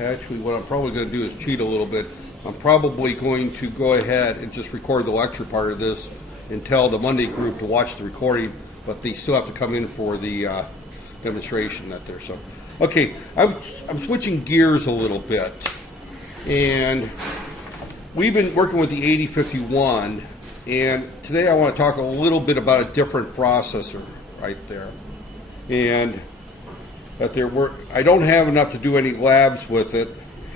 Actually, what I'm probably going to do is cheat a little bit. I'm probably going to go ahead and just record the lecture part of this and tell the Monday group to watch the recording, but they still have to come in for the demonstration that there. So, okay, I'm switching gears a little bit, and we've been working with the 8051, and today I want to talk a little bit about a different processor right there. And that I don't have enough to do any labs with it,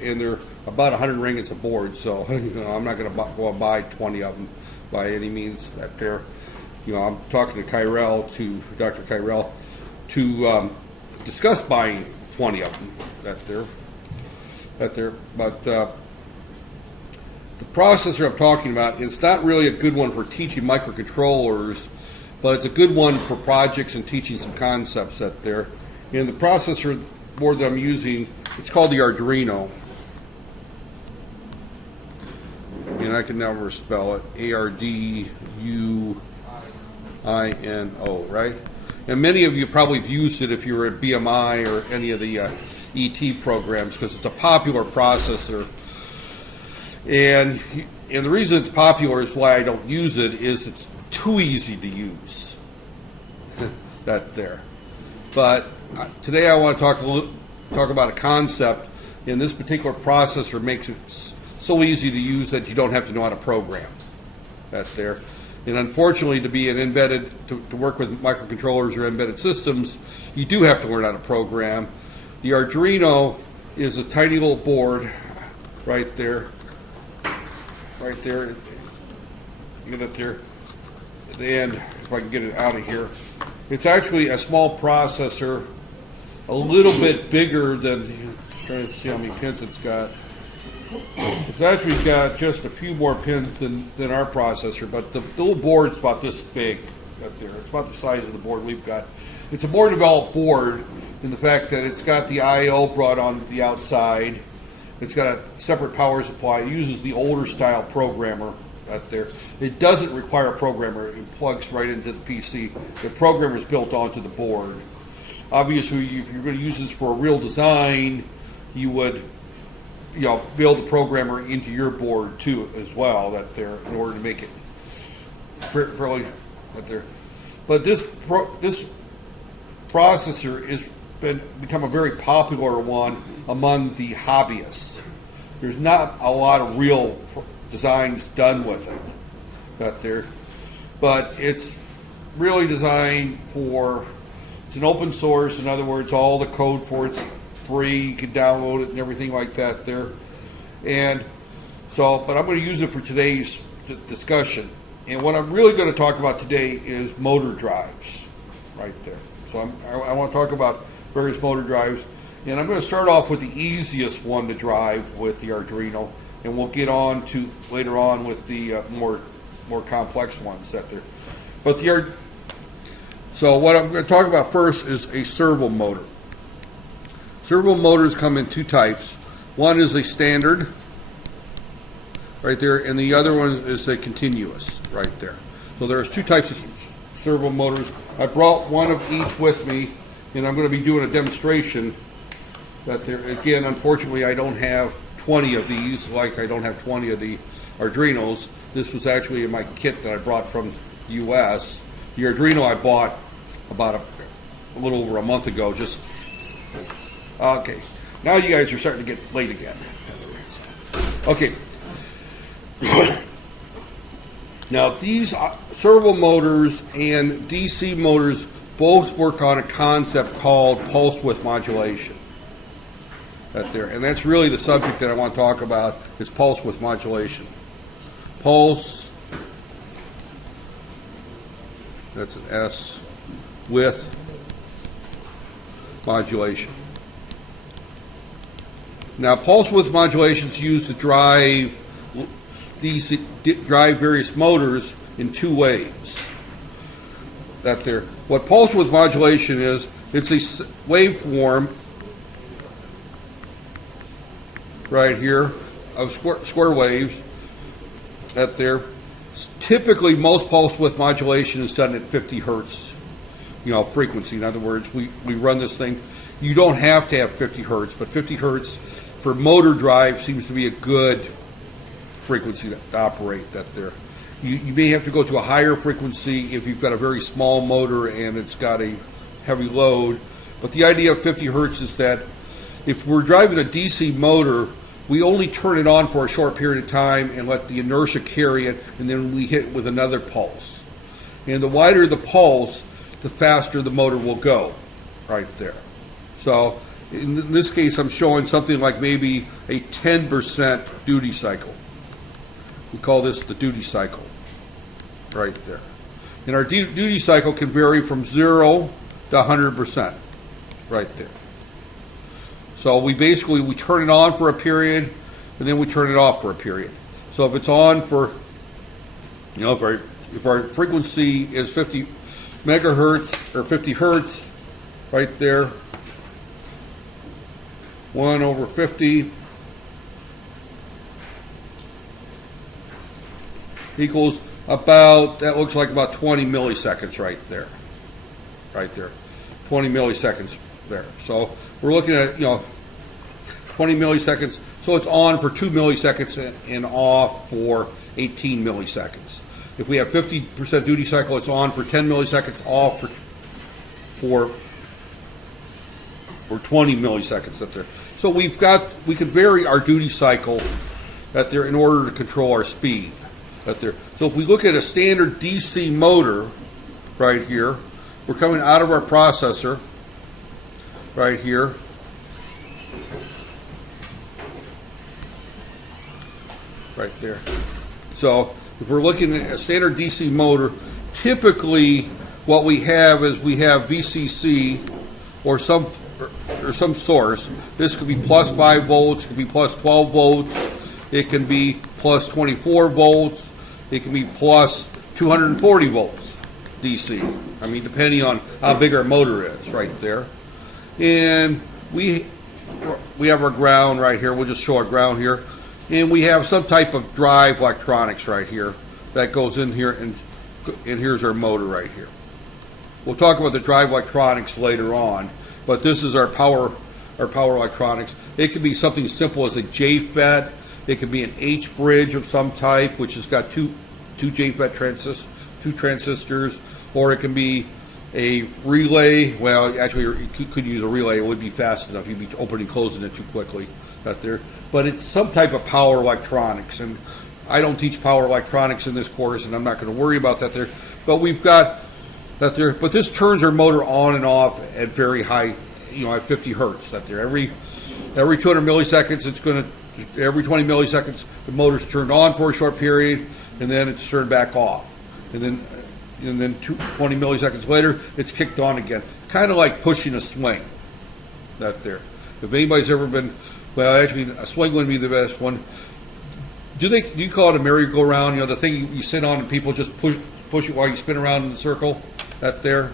and they're about 100 ringgits a board, so I'm not going to go and buy 20 of them by any means. That I'm talking to Dr. Kyrell to discuss buying 20 of them. But the processor I'm talking about, it's not really a good one for teaching microcontrollers, but it's a good one for projects and teaching some concepts that there. And the processor board that I'm using, it's called the Arduino. And I can never spell it. Arduino, right? And many of you probably have used it if you were at BMI or any of the ET programs, because it's a popular processor. And the reason it's popular is why I don't use it is it's too easy to use. But today I want to talk about a concept, and this particular processor makes it so easy to use that you don't have to know how to program. And unfortunately, to be to work with microcontrollers or embedded systems, you do have to learn how to program. The Arduino is a tiny little board right there. Look at that there. And if I can get it out of here. It's actually a small processor, a little bit bigger than, trying to see how many pins it's got. It's actually got just a few more pins than our processor, but the little board's about this big up there. It's about the size of the board we've got. It's a board developed board in the fact that it's got the I/O brought on the outside. It's got a separate power supply. It uses the older style programmer out there. It doesn't require a programmer. It plugs right into the PC. The programmer is built onto the board. Obviously, if you're going to use this for a real design, you would build the programmer into your board too as well in order to make it fairly But this processor has become a very popular one among the hobbyists. There's not a lot of real designs done with it but it's really designed it's an open source. In other words, all the code for it's free. You can download it and everything like that there. And so, but I'm going to use it for today's discussion. And what I'm really going to talk about today is motor drives right there. So I want to talk about various motor drives. And I'm going to start off with the easiest one to drive with the Arduino, and we'll get on to later on with the more complex ones that there. But so what I'm going to talk about first is a servo motor. Servo motors come in two types. One is a standard, right there, and the other one is a continuous, right there. So there's two types of servo motors. I brought one of each with me, and I'm going to be doing a demonstration. Again, unfortunately, I don't have 20 of these, like I don't have 20 of the Arduinos. This was actually in my kit that I brought from the U.S. The Arduino I bought about a little over a month ago. Okay, now you guys are starting to get late again. Okay. Now these servo motors and DC motors both work on a concept called pulse width modulation. And that's really the subject that I want to talk about, is pulse width modulation. Pulse, that's an S, width modulation. Now, pulse width modulation is used to drive various motors in two ways. What pulse width modulation is, it's a waveform right here of square waves Typically, most pulse width modulation is done at 50 hertz, frequency. In other words, we run this thing. You don't have to have 50 hertz, but 50 hertz for motor drive seems to be a good frequency to operate that there. You may have to go to a higher frequency if you've got a very small motor and it's got a heavy load. But the idea of 50 hertz is that if we're driving a DC motor, we only turn it on for a short period of time and let the inertia carry it, and then we hit it with another pulse. And the wider the pulse, the faster the motor will go, right there. So in this case, I'm showing something like maybe a 10% duty cycle. We call this the duty cycle, right there. And our duty cycle can vary from 0 to 100%, right there. So we turn it on for a period, and then we turn it off for a period. So if it's on for, if our frequency is 50 megahertz or 50 hertz, right there, 1 over 50 equals about, that looks like about 20 milliseconds right there. Right there. 20 milliseconds there. So we're looking at, 20 milliseconds. So it's on for 2 milliseconds and off for 18 milliseconds. If we have 50% duty cycle, it's on for 10 milliseconds, off for 20 milliseconds up there. So we can vary our duty cycle that there in order to control our speed. There. So if we look at a standard DC motor right here, we're coming out of our processor right here. Right there. So if we're looking at a standard DC motor, typically what we have is we have VCC or some source. This could be plus 5 volts, it could be plus 12 volts, it can be plus 24 volts, it can be plus 240 volts DC. I mean, depending on how big our motor is, right there. And we have our ground right here. We'll just show our ground here. And we have some type of drive electronics right here that goes in here, and here's our motor right here. We'll talk about the drive electronics later on, but this is our power electronics. It could be something simple as a JFET. It could be an H bridge of some type, which has got two JFET transistors, or it can be a relay. Well, actually, you could use a relay. It would be fast enough. You'd be opening and closing it too quickly out there. But it's some type of power electronics, and I don't teach power electronics in this course, and I'm not going to worry about that there. But we've got that there. But this turns our motor on and off at very high, at 50 hertz. That there. Every 200 milliseconds, it's going to. Every 20 milliseconds, the motor's turned on for a short period, and then it's turned back off. And then 20 milliseconds later, it's kicked on again. Kind of like pushing a swing. That there. If anybody's ever been, well, actually, a swing wouldn't be the best one. Do you call it a merry-go-round? The thing you sit on and people just push it while you spin around in the circle? That there.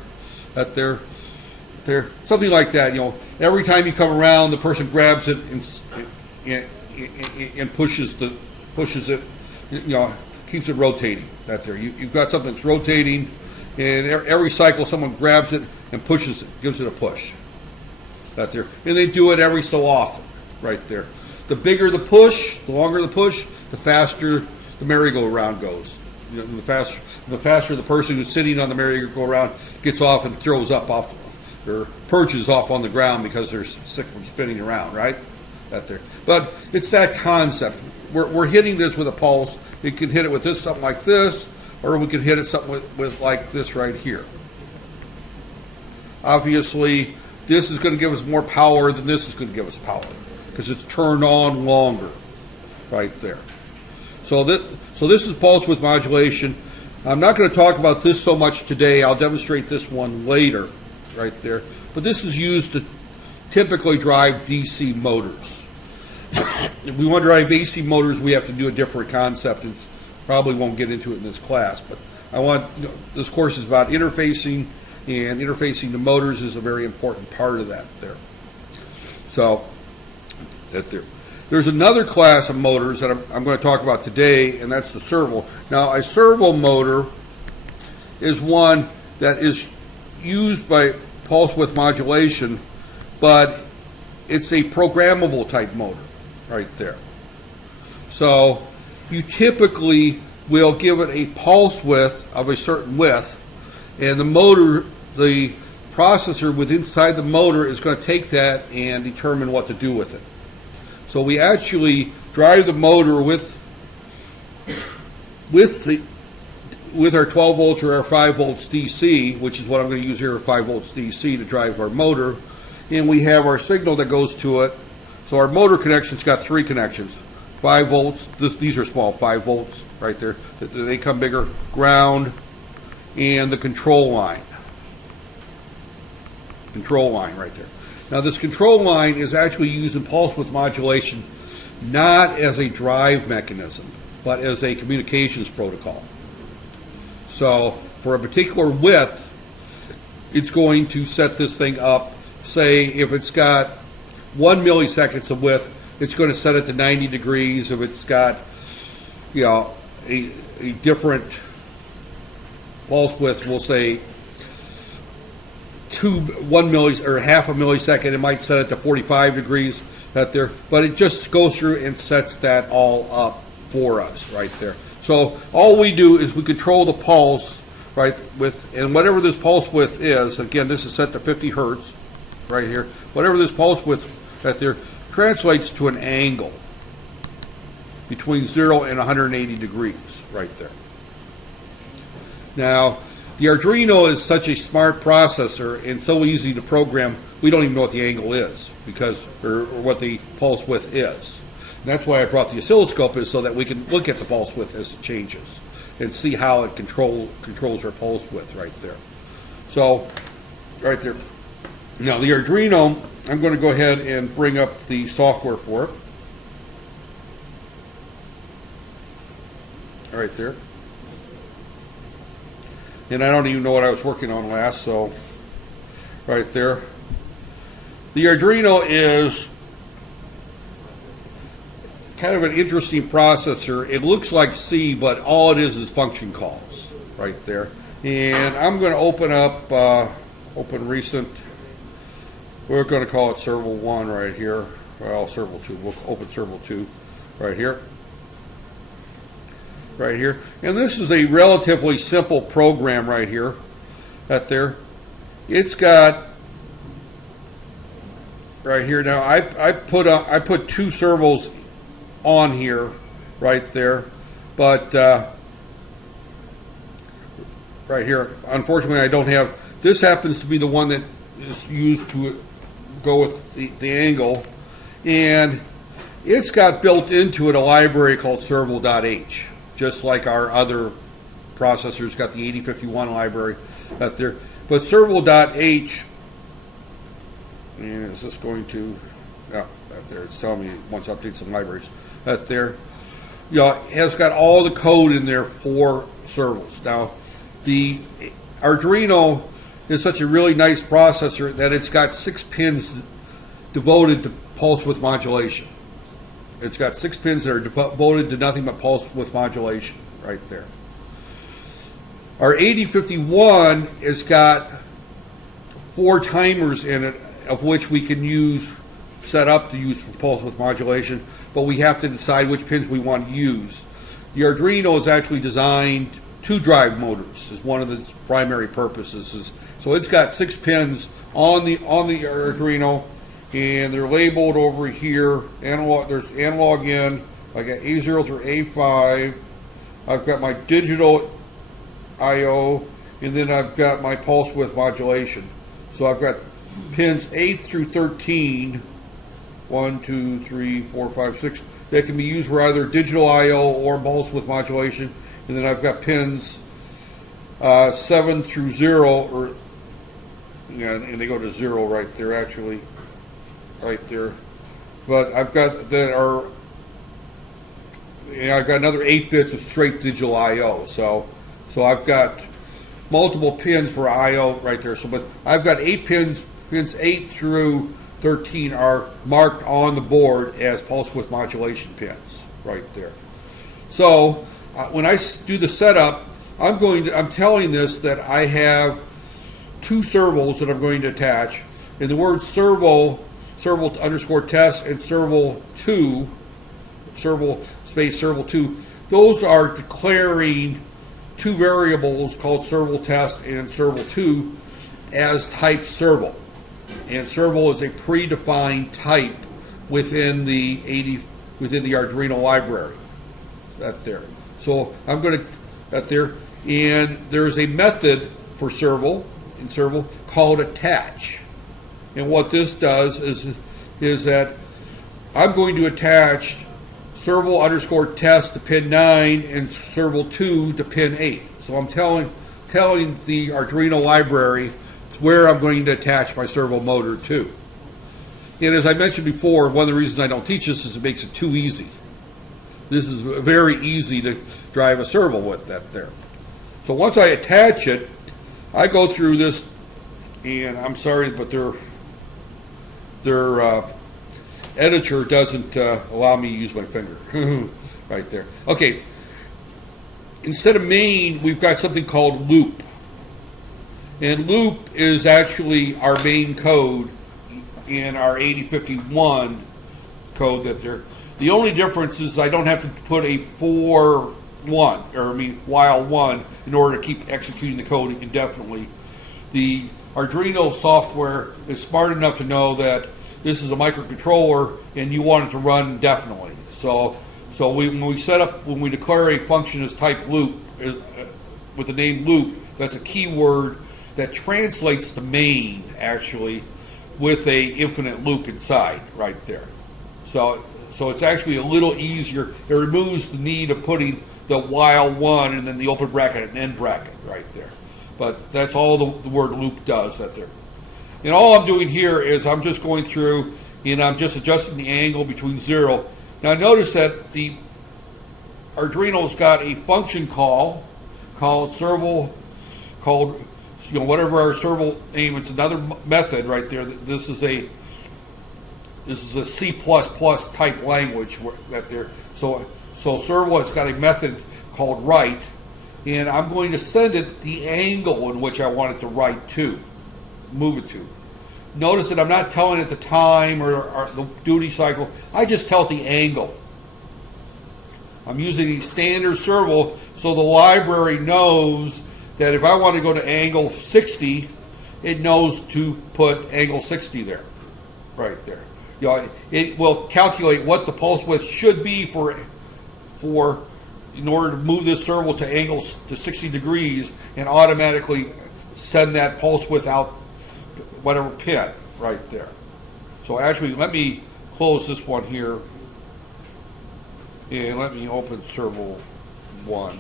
Something like that. Every time you come around, the person grabs it and pushes it, keeps it rotating. That there, you've got something that's rotating, and every cycle someone grabs it and pushes it, gives it a push. That there, and they do it every so often. Right there. The bigger the push, the longer the push, the faster the merry-go-round goes. The faster the person who's sitting on the merry-go-round gets off and throws up off, or perches off on the ground because they're sick from spinning around. Right. That there. But it's that concept. We're hitting this with a pulse. We can hit it with something like this, or we can hit it something with like this right here. Obviously, this is going to give us more power than this is going to give us power, because it's turned on longer, right there. So this is pulse width modulation. I'm not going to talk about this so much today. I'll demonstrate this one later, right there. But this is used to typically drive DC motors. If we want to drive AC motors, we have to do a different concept, and probably won't get into it in this class. But this course is about interfacing, and interfacing the motors is a very important part of that there. So, there's another class of motors that I'm going to talk about today, and that's the servo. Now, a servo motor is one that is used by pulse width modulation, but it's a programmable type motor. right there. So you typically will give it a pulse width of a certain width, and the motor, the processor inside the motor is going to take that and determine what to do with it. So we actually drive the motor with our 12 volts or our 5 volts DC, which is what I'm going to use here, 5 volts DC to drive our motor, and we have our signal that goes to it. So our motor connection's got 3 connections. 5 volts, these are small, 5 volts right there. They come bigger. Ground, and the control line. Control line right there. Now this control line is actually used in pulse width modulation not as a drive mechanism, but as a communications protocol. So for a particular width, it's going to set this thing up. Say if it's got 1 milliseconds of width, it's going to set it to 90 degrees. If it's got, you know, a different pulse width, we'll say 1 or half a millisecond, it might set it to 45 degrees right there. But it just goes through and sets that all up for us right there. So all we do is we control the pulse right with, and whatever this pulse width is, again, this is set to 50 hertz right here. Whatever this pulse width right there translates to an angle between 0 and 180 degrees right there. Now, the Arduino is such a smart processor and so easy to program, we don't even know what the angle is because, or what the pulse width is. And that's why I brought the oscilloscope, is so that we can look at the pulse width as it changes and see how it controls our pulse width right there. So, right there. Now the Arduino, I'm going to go ahead and bring up the software for it. Right there. And I don't even know what I was working on last, so right there. The Arduino is kind of an interesting processor. It looks like C, but all it is function calls right there. And I'm going to open up, open recent. We're going to call it Serval 1 right here. Well, Serval 2. We'll open Serval 2 right here. Right here. And this is a relatively simple program right here. Right there. It's got right here. Now I put 2 servos on here right there, but right here, unfortunately, I don't have. This happens to be the one that is used to go with the angle, and it's got built into it a library called serval.h, just like our other processors got the 8051 library out there. But serval.h, and is this going to, yeah, out there, it's telling me it wants to update some libraries out there. You know, it has got all the code in there for servals. Now, the Arduino is such a really nice processor that it's got 6 pins devoted to pulse width modulation. It's got 6 pins that are devoted to nothing but pulse width modulation right there. Our 8051 has got 4 timers in it, of which we can set up to use for pulse width modulation, but we have to decide which pins we want to use. The Arduino is actually designed to drive motors, is one of the primary purposes. So it's got 6 pins on the Arduino, and they're labeled over here. Analog, there's analog in. I got A0 through A5. I've got my digital I/O, and then I've got my pulse width modulation. So I've got pins 8 through 13. 1, 2, 3, 4, 5, 6. That can be used for either digital I/O or pulse width modulation. And then I've got pins 7 through 0, or yeah, and they go to 0 right there, actually, right there. But I've got that are, I've got another 8 bits of straight digital I/O. So I've got multiple pins for I/O right there. So, but I've got 8 pins. Pins 8 through 13 are marked on the board as pulse width modulation pins right there. So when I do the setup, I'm telling this that I have 2 servos that I'm going to attach, and the word servo underscore test and serval 2 serval space serval 2, those are declaring two variables called serval test and serval 2 as type serval. And serval is a predefined type within the Arduino library. That there. So I'm going to that there, and there's a method for serval in serval called attach. And what this does is that I'm going to attach serval underscore test to pin 9 and serval 2 to pin 8. So I'm telling the Arduino library where I'm going to attach my servo motor to. And as I mentioned before, one of the reasons I don't teach this is it makes it too easy. This is very easy to drive a servo with that there. So once I attach it, I go through this, and I'm sorry, but their editor doesn't allow me to use my finger. Right there. Okay. Instead of main, we've got something called loop. And loop is actually our main code in our 8051 code that there. The only difference is I don't have to put a while one in order to keep executing the code indefinitely. The Arduino software is smart enough to know that this is a microcontroller and you want it to run indefinitely. So when we declare a function as type loop with the name loop, that's a keyword that translates to main actually with a infinite loop inside right there. So it's actually a little easier. It removes the need of putting the while one and then the open bracket and end bracket right there. But that's all the word loop does that there. And all I'm doing here is I'm just going through and I'm just adjusting the angle between 0. Now notice that the Arduino's got a function call called serval, called whatever our serval name. It's another method right there. This is a C++ type language that there. So serval has got a method called write, and I'm going to send it the angle in which I want it to write to, move it to. Notice that I'm not telling it the time or the duty cycle. I just tell it the angle. I'm using a standard serval so the library knows that if I want to go to angle 60, it knows to put angle 60 there, right there. It will calculate what the pulse width should be for in order to move this servo to angles to 60 degrees and automatically send that pulse width out whatever pin right there. So actually, let me close this one here and let me open servo 1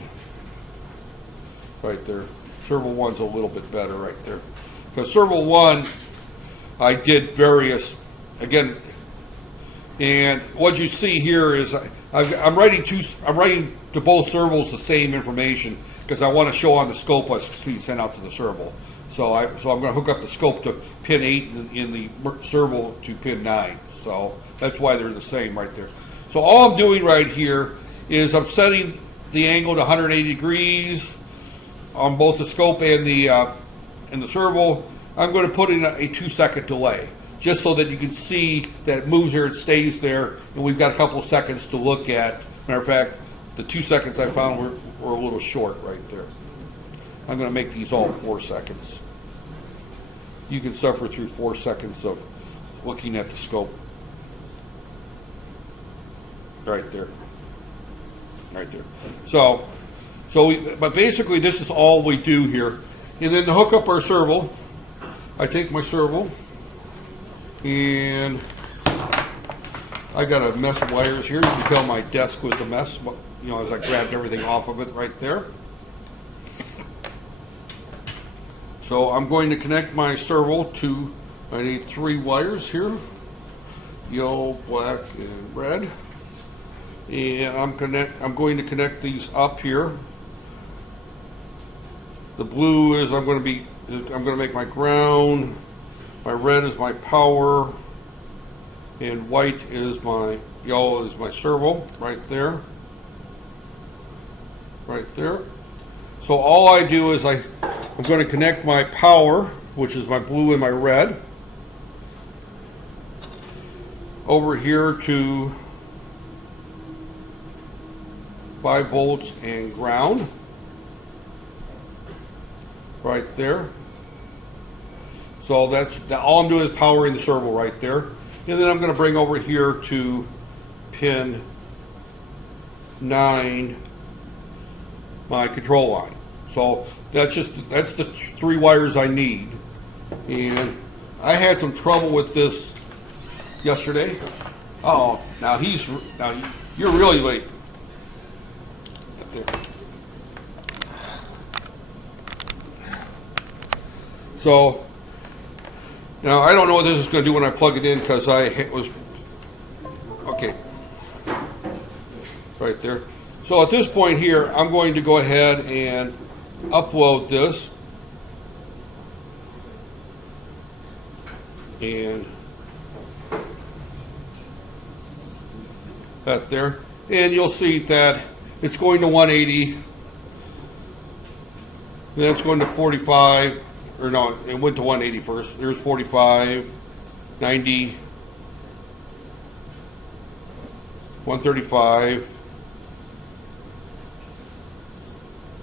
right there. Servo 1's a little bit better right there because servo 1 I did various again. And what you see here is I'm writing to both servos the same information because I want to show on the scope what's being sent out to the servo. So I'm going to hook up the scope to pin 8 in the servo to pin 9. So that's why they're the same right there. So all I'm doing right here is I'm setting the angle to 180 degrees on both the scope and the servo. I'm going to put in a 2-second delay, just so that you can see that it moves here, it stays there, and we've got a couple of seconds to look at. Matter of fact, the 2 seconds I found were a little short right there. I'm going to make these all 4 seconds. You can suffer through 4 seconds of looking at the scope. Right there. Right there. But basically this is all we do here. And then to hook up our servo, I take my servo, and I got a mess of wires here. You can tell my desk was a mess, as I grabbed everything off of it right there. So I'm going to connect my servo to, I need 3 wires here, yellow, black, and red. And I'm going to connect these up here. The blue is I'm going to make my ground. My red is my power, and white is yellow is my servo, right there. Right there. So all I do is I'm going to connect my power, which is my blue and my red, over here to 5 volts and ground right there. So that's all I'm doing is powering the servo right there. And then I'm going to bring over here to pin 9 my control line. So that's the 3 wires I need. And I had some trouble with this yesterday. Oh, now you're really late. Up there. So now I don't know what this is going to do when I plug it in, because okay, right there. So at this point here, I'm going to go ahead and upload this, and that there, and you'll see that it's going to 180, then it's going to 45, or no, it went to 180 first. There's 45, 90, 135,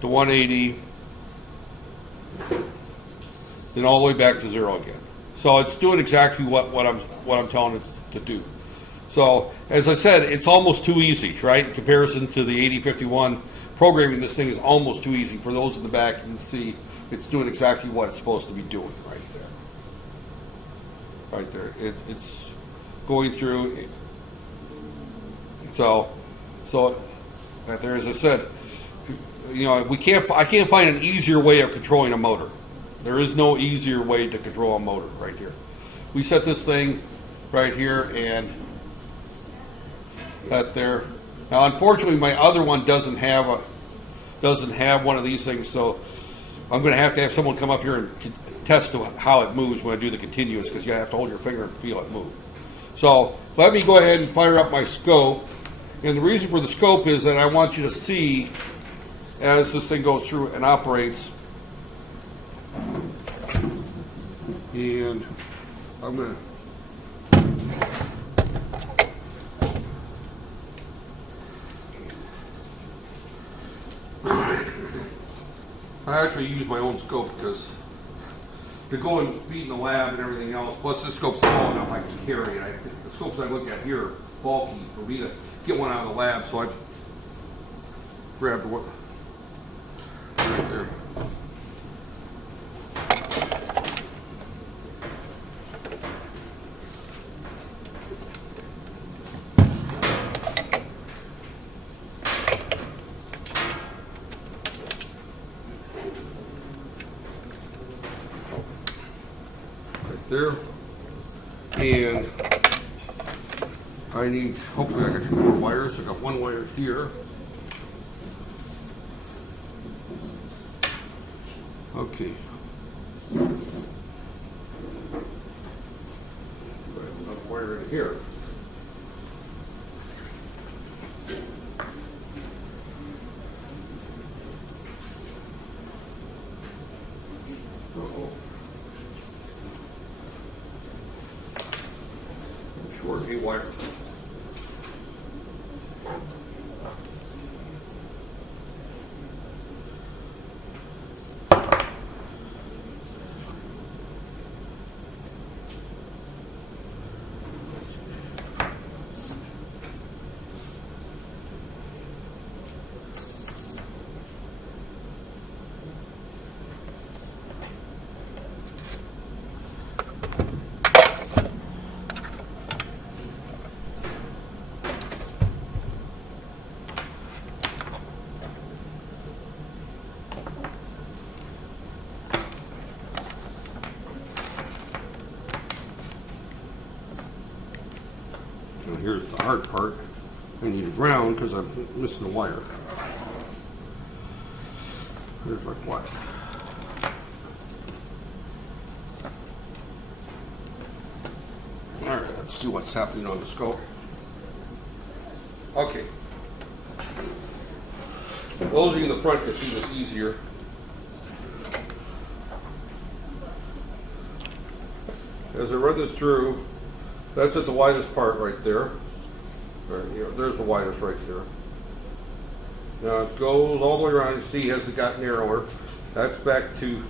to 180, then all the way back to 0 again. So it's doing exactly what I'm telling it to do. So as I said, it's almost too easy, right? In comparison to the 8051, programming this thing is almost too easy. For those in the back, you can see it's doing exactly what it's supposed to be doing right there. Right there. It's going through. So right there, as I said, you know, I can't find an easier way of controlling a motor. There is no easier way to control a motor right here. We set this thing right here and that there. Now, unfortunately, my other one doesn't have one of these things, so I'm going to have someone come up here and test how it moves when I do the continuous, because you have to hold your finger and feel it move. So let me go ahead and fire up my scope. And the reason for the scope is that I want you to see as this thing goes through and operates. And I'm going to I actually use my own scope because to go and feed in the lab and everything else, plus this scope's small enough I can carry it. The scopes I look at here are bulky for me to get one out of the lab, so I grabbed one right there. There, and I need, hopefully I got some more wires. I got one wire here. Okay. Another wire in here. Short A wire. Here's the hard part. I need a ground because I'm missing a wire. Here's my wire. All right, let's see what's happening on the scope. Okay. Those of you in the front can see this easier. As I run this through, that's at the widest part right there. There's the widest right there. Now it goes all the way around. You see as it got narrower. That's back to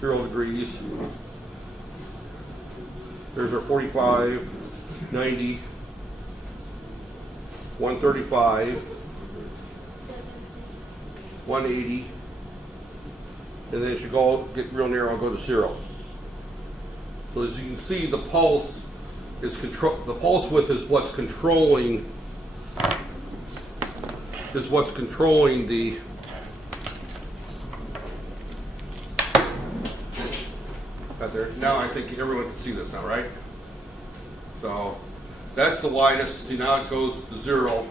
0 degrees. There's our 45, 90, 135, 180, and then it should go get real narrow and go to 0. So as you can see, the pulse is the pulse width is what's controlling the right there. Now I think everyone can see this now, right? So that's the widest. See, now it goes to 0.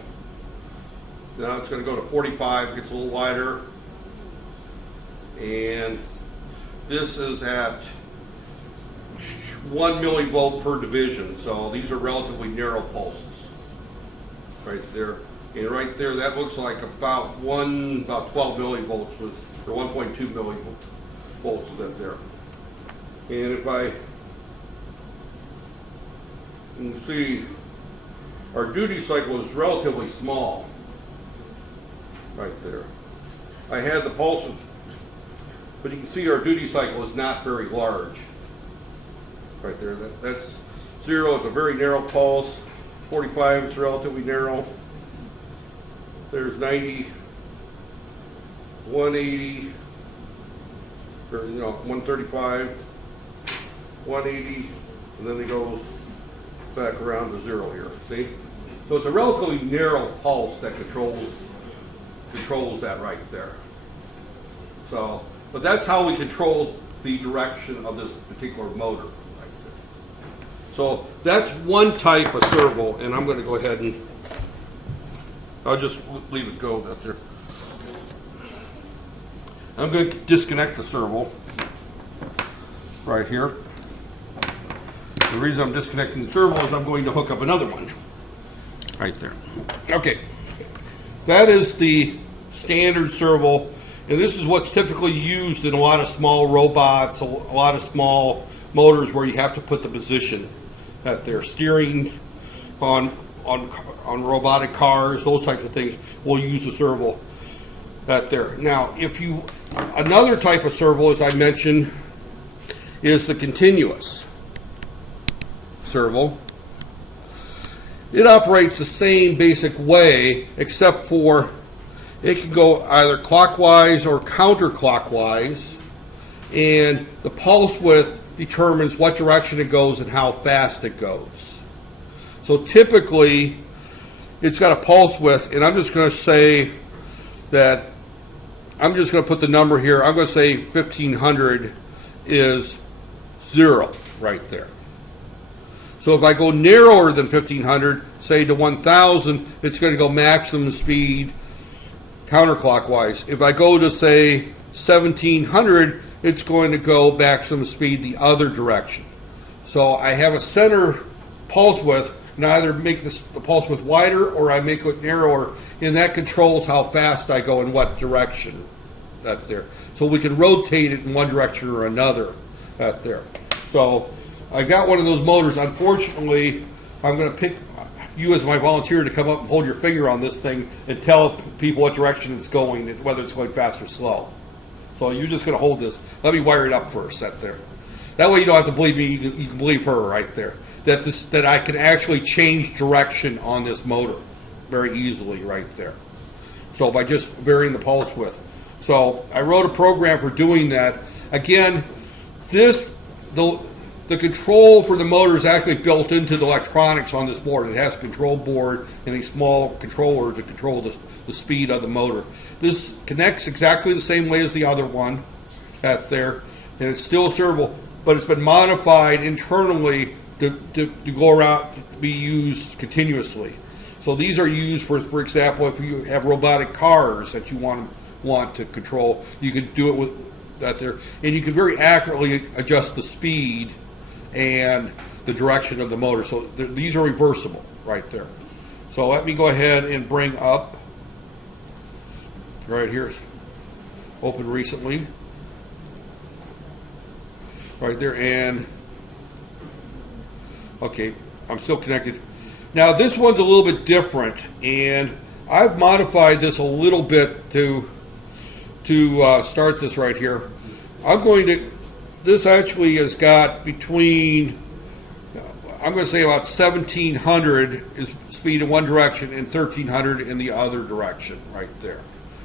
Now it's going to go to 45. It gets a little wider, and this is at 1 millivolt per division. So these are relatively narrow pulses right there. And right there, that looks like about 12 millivolts was, or 1.2 millivolts is that there. And if you can see, our duty cycle is relatively small right there. I had the pulses, but you can see our duty cycle is not very large right there. That's 0, it's a very narrow pulse. 45, it's relatively narrow. There's 90, 180, or 135, 180, and then it goes back around to 0 here. See? So it's a relatively narrow pulse that controls that right there. So, but that's how we control the direction of this particular motor right there. So that's one type of servo, and I'm going to go ahead and I'll just leave it go out there. I'm going to disconnect the servo right here. The reason I'm disconnecting the servo is I'm going to hook up another one right there. Okay, that is the standard servo, and this is what's typically used in a lot of small robots, a lot of small motors where you have to put the position that they're steering on robotic cars, those types of things. We'll use a servo that there. Now, another type of servo, as I mentioned, is the continuous servo. It operates the same basic way, except for it can go either clockwise or counterclockwise, and the pulse width determines what direction it goes and how fast it goes. So typically, it's got a pulse width, and I'm just going to say that, I'm just going to put the number here. I'm going to say 1500 is 0 right there. So if I go narrower than 1500, say to 1000, it's going to go maximum speed counterclockwise. If I go to, say, 1700, it's going to go maximum speed the other direction. So I have a center pulse width, and I either make the pulse width wider or I make it narrower, and that controls how fast I go in what direction. That's there. So we can rotate it in one direction or another. That there. So I got one of those motors. Unfortunately, I'm going to pick you as my volunteer to come up and hold your finger on this thing and tell people what direction it's going, whether it's going fast or slow. So you're just going to hold this. Let me wire it up first. That there. That way you don't have to believe me. You can believe her right there. That I can actually change direction on this motor very easily right there. So by just varying the pulse width. So I wrote a program for doing that. Again, the control for the motor is actually built into the electronics on this board. It has a control board and a small controller to control the speed of the motor. This connects exactly the same way as the other one that there, and it's still servo, but it's been modified internally to go around, to be used continuously. So these are used for example, if you have robotic cars that you want to control, you can do it with that there, and you can very accurately adjust the speed and the direction of the motor. So these are reversible right there. So let me go ahead and bring up right here, open recently, right there, and okay, I'm still connected. Now this one's a little bit different, and I've modified this a little bit to start this right here. This actually has got between, I'm going to say about 1700 is speed in one direction and 1300 in the other direction right there.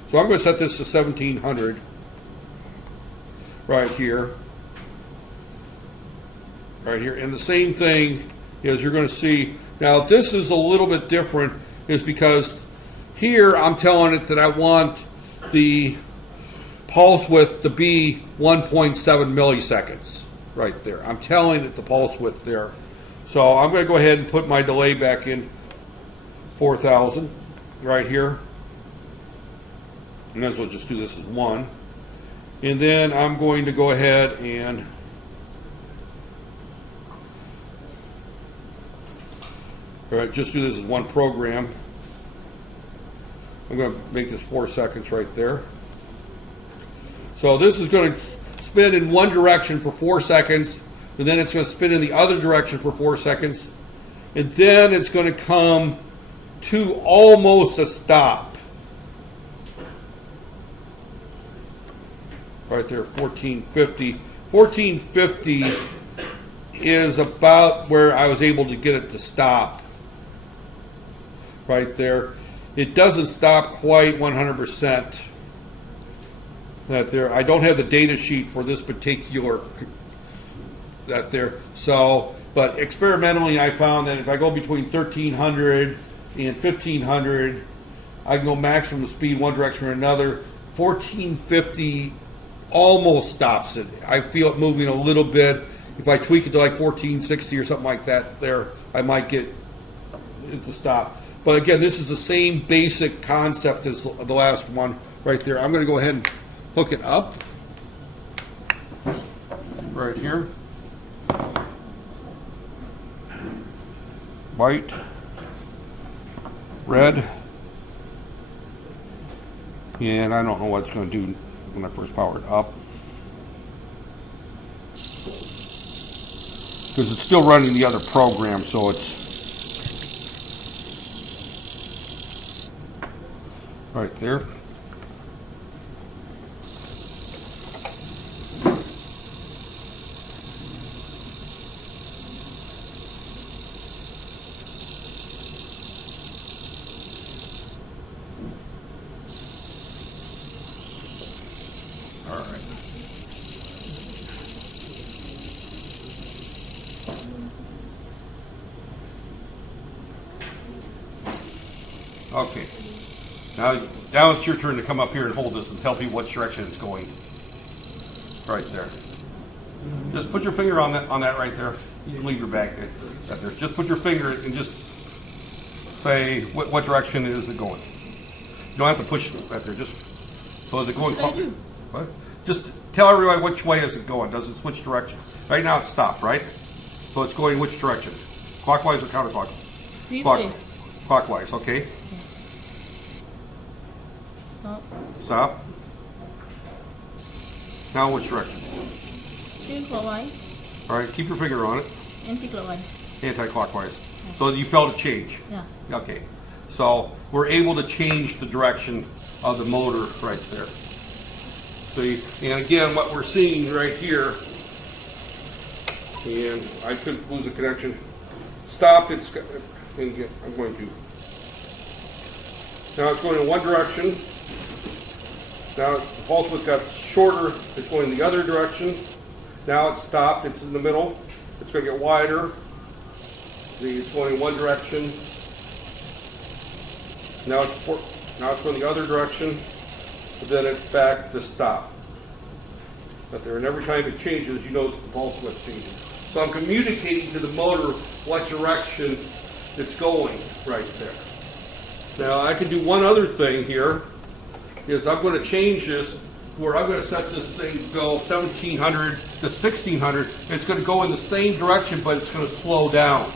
So I'm going to set this to 1700 right here. Right here. And the same thing is you're going to see, now this is a little bit different is because here I'm telling it that I want the pulse width to be 1.7 milliseconds right there. I'm telling it the pulse width there. So I'm going to go ahead and put my delay back in 4000 right here. And then we'll just do this as 1. And then I'm going to go ahead and just do this as one program. I'm going to make this 4 seconds right there. So this is going to spin in one direction for 4 seconds, and then it's going to spin in the other direction for 4 seconds, and then it's going to come to almost a stop. Right there, 1450. 1450 is about where I was able to get it to stop. Right there. It doesn't stop quite 100%. That there, I don't have the data sheet for this particular that there. So, but experimentally, I found that if I go between 1300 and 1500, I can go maximum speed one direction or another. 1450 almost stops it. I feel it moving a little bit. If I tweak it to like 1460 or something like that, there I might get it to stop. But again, this is the same basic concept as the last one right there. I'm going to go ahead and hook it up right here. White, red, and I don't know what it's going to do when I first power it up, because it's still running the other program, so it's right there. Okay, now it's your turn to come up here and hold this and tell people what direction it's going. Right there. Just put your finger on that right there. You can leave your bag there. Just put your finger and just say what direction is it going. You don't have to push it right there. Just so is it going? What? Just tell everybody which way is it going. Does it switch direction? Right now it's stopped, right? So it's going which direction? Clockwise or counterclockwise? Clockwise. Okay. Stop. Now which direction? Clockwise. All right, keep your finger on it. Anti-clockwise. Anti-clockwise. Yeah. So you felt a change? Yeah. Okay. So we're able to change the direction of the motor right there. So and again, what we're seeing right here, and I couldn't lose a connection. Stop. I'm going to. Now it's going in one direction. Now the pulse width got shorter, it's going the other direction. Now it's stopped, it's in the middle. It's going to get wider. It's going in one direction. Now it's going the other direction. But then it's back to stop. But there, and every time it changes, you notice the pulse width changes. So I'm communicating to the motor what direction it's going right there. Now I can do one other thing here. Is I'm going to change this where I'm going to set this thing to go 1700 to 1600. It's going to go in the same direction, but it's going to slow down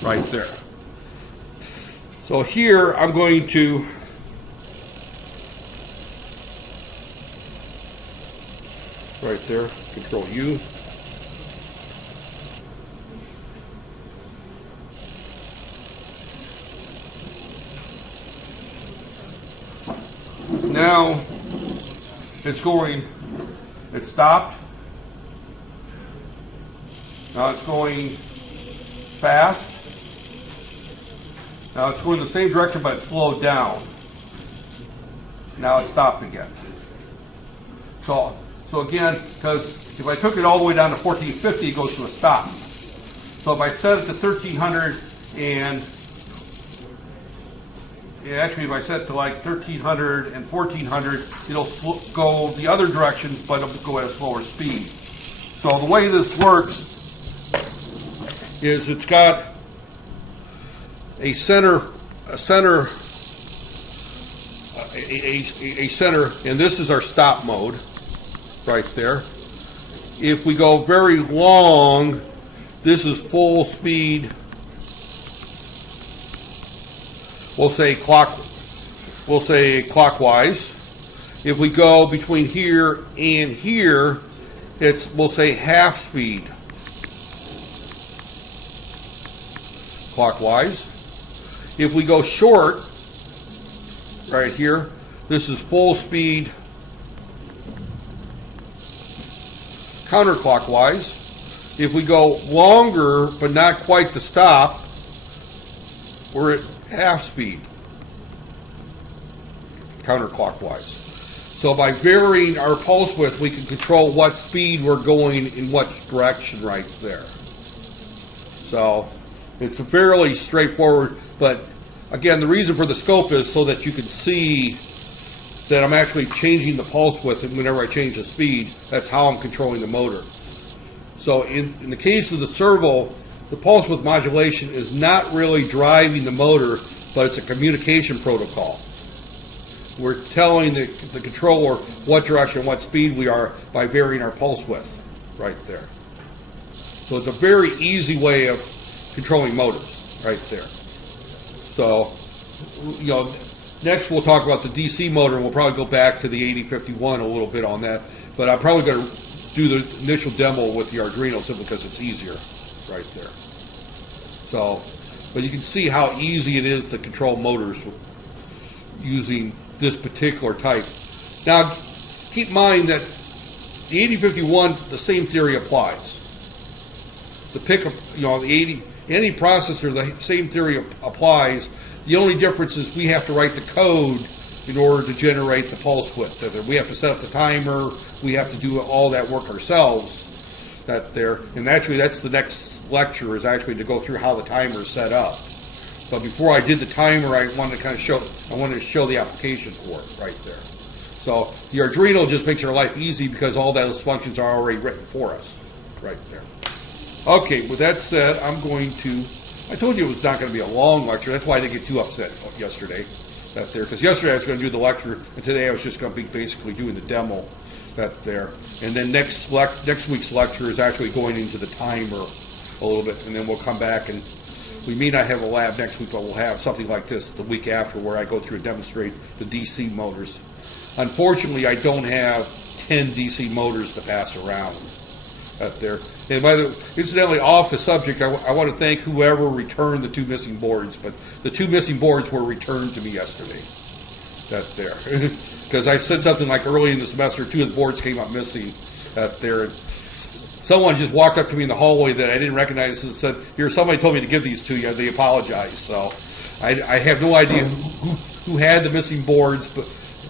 right there. So here I'm going to right there, Control U. Now it's going, it stopped. Now it's going fast. Now it's going the same direction, but it slowed down. Now it stopped again. So again, because if I took it all the way down to 1450, it goes to a stop. So if I set it to 1300 and actually if I set it to like 1300 and 1400, it'll go the other direction, but it'll go at a slower speed. So the way this works is it's got a center, and this is our stop mode right there. If we go very long, this is full speed. We'll say clockwise. If we go between here and here, we'll say half speed. Clockwise. If we go short, right here, this is full speed counterclockwise. If we go longer, but not quite the stop, we're at half speed counterclockwise. So by varying our pulse width, we can control what speed we're going in what direction right there. So it's fairly straightforward, but again, the reason for the scope is so that you can see that I'm actually changing the pulse width, and whenever I change the speed, that's how I'm controlling the motor. So in the case of the servo, the pulse width modulation is not really driving the motor, but it's a communication protocol. We're telling the controller what direction, what speed we are by varying our pulse width right there. So it's a very easy way of controlling motors right there. So, next we'll talk about the DC motor, and we'll probably go back to the 8051 a little bit on that, but I'm probably going to do the initial demo with the Arduino simply because it's easier right there. So, but you can see how easy it is to control motors using this particular type. Now, keep in mind that the 8051, the same theory applies. The pickup, any processor, the same theory applies. The only difference is we have to write the code in order to generate the pulse width. We have to set up the timer. We have to do all that work ourselves. And actually, that's the next lecture, is actually to go through how the timer is set up. But before I did the timer, I wanted to show the application for it right there. So the Arduino just makes our life easy because all those functions are already written for us right there. Okay, with that said, I told you it was not going to be a long lecture. That's why I didn't get too upset yesterday. Because yesterday I was going to do the lecture, and today I was just going to be basically doing the demo there. And then next week's lecture is actually going into the timer a little bit, and then we'll come back, and we may not have a lab next week, but we'll have something like this the week after where I go through and demonstrate the DC motors. Unfortunately, I don't have 10 DC motors to pass around there. And by the way, incidentally, off the subject, I want to thank whoever returned the 2 missing boards, but the 2 missing boards were returned to me yesterday. There. Because I said something like early in the semester, 2 of the boards came up missing there. And someone just walked up to me in the hallway that I didn't recognize and said, "Here, somebody told me to give these to you." They apologized. So I have no idea who had the missing boards,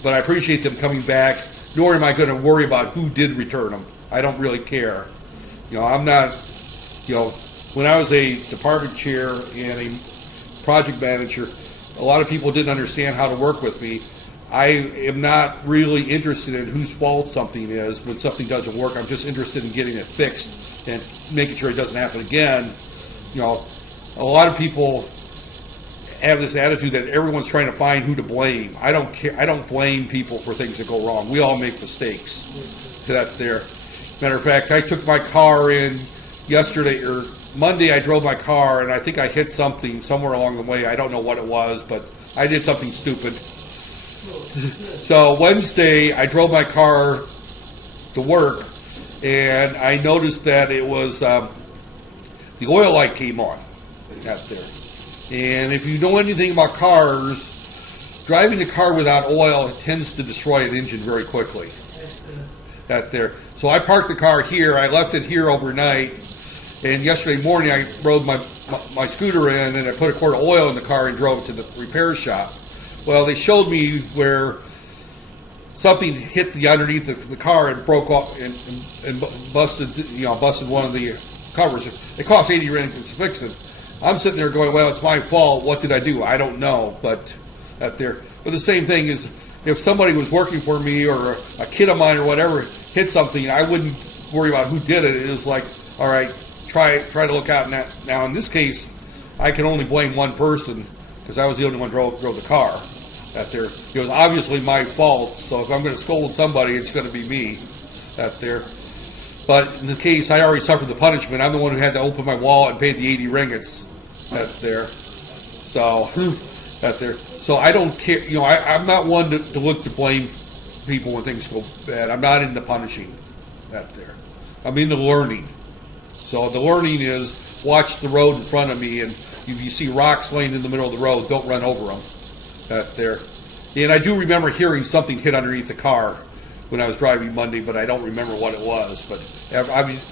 but I appreciate them coming back, nor am I going to worry about who did return them. I don't really care. I'm not, when I was a department chair and a project manager, a lot of people didn't understand how to work with me. I am not really interested in whose fault something is when something doesn't work. I'm just interested in getting it fixed and making sure it doesn't happen again. A lot of people have this attitude that everyone's trying to find who to blame. I don't care. I don't blame people for things that go wrong. We all make mistakes. That's there. Matter of fact, I took my car in yesterday, or Monday I drove my car, and I think I hit something somewhere along the way. I don't know what it was, but I did something stupid. So Wednesday, I drove my car to work, and I noticed that it was, the oil light came on out there. And if you know anything about cars, driving the car without oil tends to destroy an engine very quickly. So I parked the car here. I left it here overnight, and yesterday morning I rode my scooter in, and I put a quart of oil in the car and drove it to the repair shop. Well, they showed me where something hit the underneath the car and broke off and busted one of the covers. It cost 80 rand to fix it. I'm sitting there going, well, it's my fault. What did I do? I don't know. But the same thing is, if somebody was working for me or a kid of mine or whatever hit something, I wouldn't worry about who did it. It was like, all right, try to look out. Now in this case, I can only blame one person because I was the only one who drove the car. It was obviously my fault. So if I'm going to scold somebody, it's going to be me. But in the case, I already suffered the punishment. I'm the one who had to open my wallet and pay the 80 ringgits. So I don't care. I'm not one to look to blame people when things go bad. I'm not into punishing. I'm into learning. So the learning is watch the road in front of me, and if you see rocks laying in the middle of the road, don't run over them. And I do remember hearing something hit underneath the car when I was driving Monday, but I don't remember what it was. But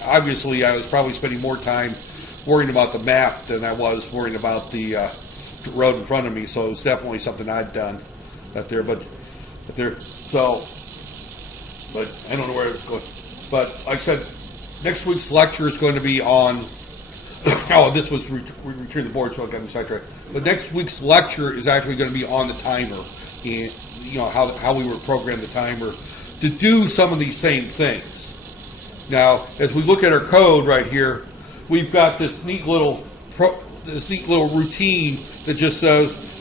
obviously, I was probably spending more time worrying about the map than I was worrying about the road in front of me. So it was definitely something I'd done But I don't know where it's going. But like I said, next week's lecture is going to be on. This was return the board, so I got me sidetracked. But next week's lecture is actually going to be on the timer, and how we would program the timer to do some of these same things. Now, as we look at our code right here, we've got this neat little routine that just says,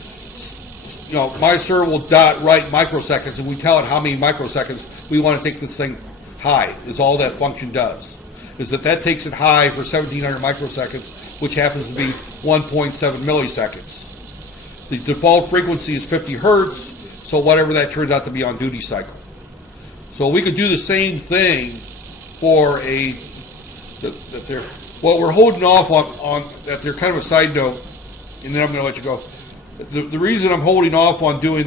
my server will write microseconds, and we tell it how many microseconds we want to take this thing high. Is all that function does. Is that takes it high for 1700 microseconds, which happens to be 1.7 milliseconds. The default frequency is 50 hertz, so whatever that turns out to be on duty cycle. So we could do the same thing for what we're holding off on that they're kind of a side note, and then I'm going to let you go. The reason I'm holding off on doing